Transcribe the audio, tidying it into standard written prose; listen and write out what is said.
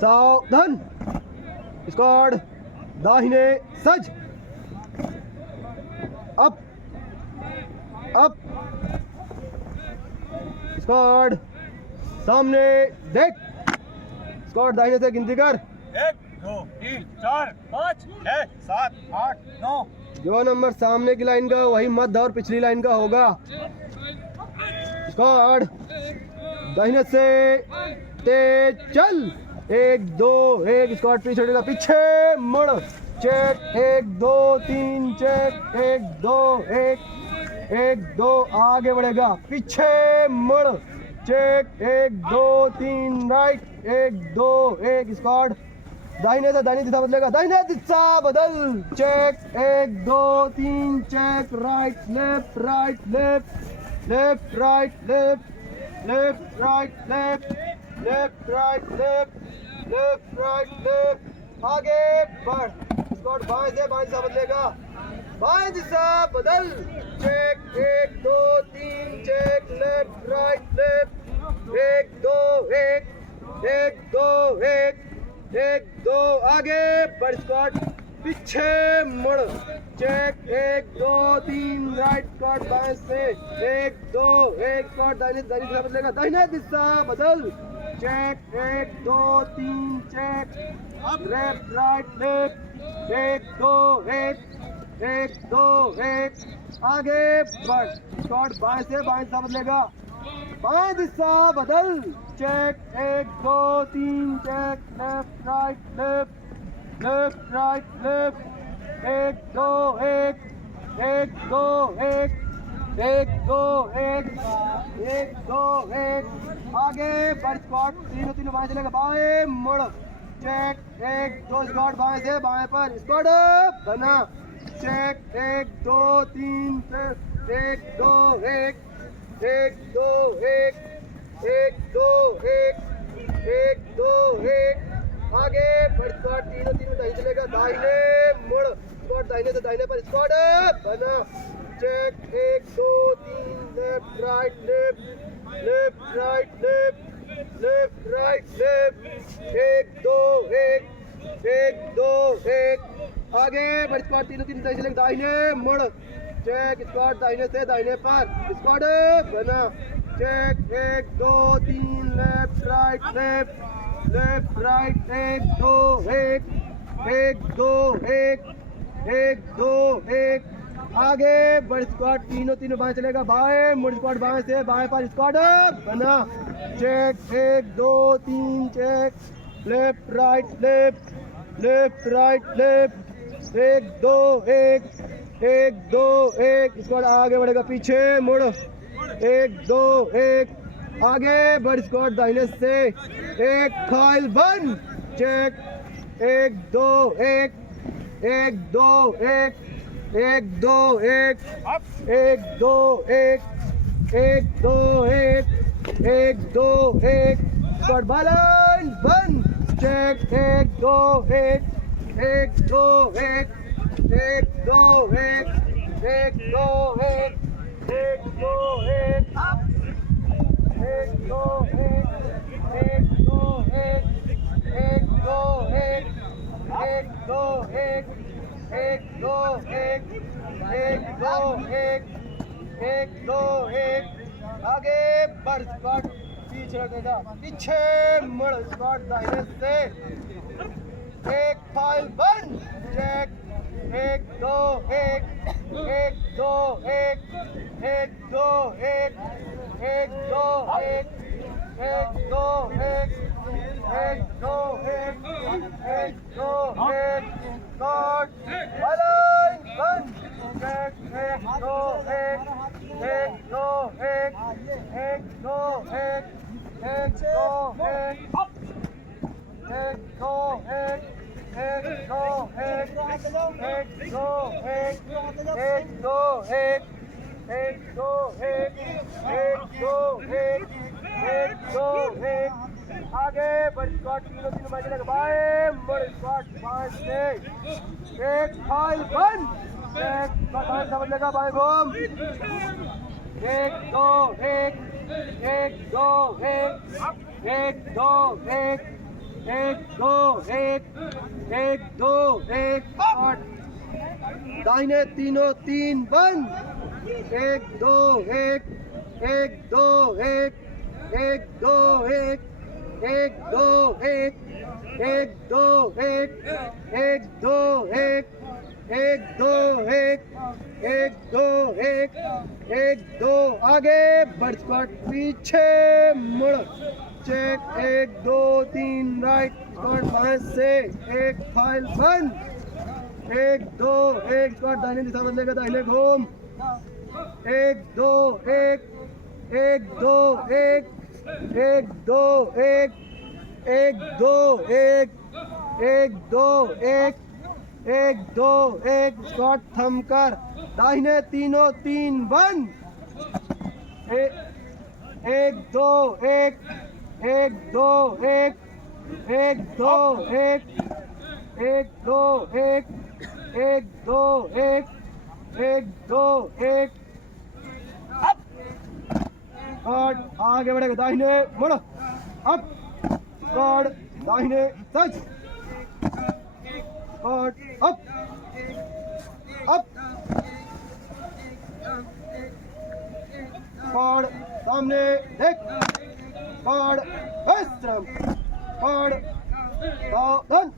सावधान, स्क्वाड दाहिने सज, अप अप, स्क्वाड सामने देख, स्क्वाड दाहिने से गिनती कर। 1 2 3 4 5 6 7 8 9। जो नंबर सामने की लाइन का वही मध्य और पिछली लाइन का होगा। स्क्वाड दाहिने से तेज चल, 1 2 1, स्क्वाड पीछे हटेगा, पीछे मुड़, चेक 1 2 3, चेक 1 2 1 1 2, आगे बढ़ेगा, पीछे मुड़, चेक 1 2 3, राइट 1 2 1, स्क्वाड दाहिने से दाहिनी दिशा बदलेगा, दाहिने दिशा बदल, check 1 2 3, check right left right left left right left left right left left right left left right left, आगे बढ़, स्क्वाड बाएं से बाएं दिशा बदलेगा, बाएं दिशा बदल, check 1 2 3, check left right left 1 2 1 1 2 1 1 2, आगे बढ़, स्क्वाड पीछे मुड़, चेक 1 2 3, राइट स्क्वाड बाएं से 1 2 1, स्क्वाड दाहिने दाहिनी दिशा बदलेगा, दाहिने दिशा बदल, check 1 2 3, check left right left 1 2 1 1 2 1, आगे बढ़, स्क्वाड बाएं से बाएं दिशा बदलेगा, बाएं दिशा बदल, check 1 2 3, check left right left left right left 1 2 1 1 2 1 1 2 1 1 2 1, आगे बढ़, स्क्वाड तीनों बाएं चलेगा, बाएं मुड़, चेक 1 2, स्क्वाड बाएं से बाएं पर, स्क्वाड बना, चेक 1 2 3, 1 2 1 1 2 1 1 2 1 1 2 1, आगे बढ़, स्क्वाड तीनों दाहिने चलेगा, दाहिने मुड़, स्क्वाड दाहिने से दाहिने पर, स्क्वाड बना, check 1 2 3, left right left left right left left right left 1 2 1 1 2 1, आगे बढ़, स्क्वाड तीनों दाहिने चलेगा, दाहिने मुड़, चेक स्क्वाड दाहिने से दाहिने पर, स्क्वाड बना, check 1 2 3, left right left left right 1 2 1 1 2 1 1 2 1, आगे बढ़, स्क्वाड तीनों बाएं चलेगा, बाएं मुड़, स्क्वाड बाएं से बाएं पर, स्क्वाड बना, check 1 2 3, check left right left left right left 1 2 1 1 2 1, squad आगे बढ़ेगा, पीछे मुड़, 1 2 1, आगे बढ़, स्क्वाड दाहिने से एक खाइल बन, चेक 1 2 1 1 2 1 1 2 1 1 2 1 1 2 1 1 2 1, स्क्वाड बैलेंस बन, चेक 1 2 1 1 2 1 1 2 1 1 2 1 1 2 1, 1 2 1 1 2 1 1 2 1 1 2 1 1 2 1 1 2 1 1 2 1, आगे बढ़, स्क्वाड पीछे हटेगा, पीछे मुड़, स्क्वाड दाहिने से एक फाइल बंद, चेक 1 2 1 1 2 1 1 2 1 1 2 1 1 2 1 1 2 1 1 2 1, स्क्वाड बैलेंस बंद, चेक 1 2 1 1 2 1 1 2 1 1 2 1 1 2 1 1 2 1 1 2 1 1 2 1 1 2 1 1 2 1 1 2 1, आगे बढ़, स्क्वाड तीनों बाएं चलेगा, बाएं मुड़, स्क्वाड बाएं से एक फाइल बंद, एक बाएं समझ लेगा, बाएं घूम, 1 2 1 1 2 1 1 2 1 एक दो एक एक दो एक स्टार्ट दाहिने तीनों तीन बंद एक दो एक एक दो एक एक दो एक एक दो एक एक दो एक एक दो एक एक दो एक एक दो एक दो आगे बढ़ स्क्वाट पीछे मुड़ चेक एक दो तीन राइट स्क्वाट बाएं से एक फाइल बंद एक दो एक स्क्वाट दाहिने दिशा बदलेगा दाहिने घूम एक दो एक एक दो एक एक दो एक एक दो एक एक दो एक एक दो एक स्क्वाट थम कर दाहिने तीनों तीन बंद एक दो एक एक दो एक एक दो एक एक दो एक एक दो एक दो एक और आगे बढ़ेगा दाहिने मुड़ अप स्क्वाड दाहिने सच स्क्वाड अप स्क्वाड सामने देख स्क्वाड विश्राम स्क्वाड सावधान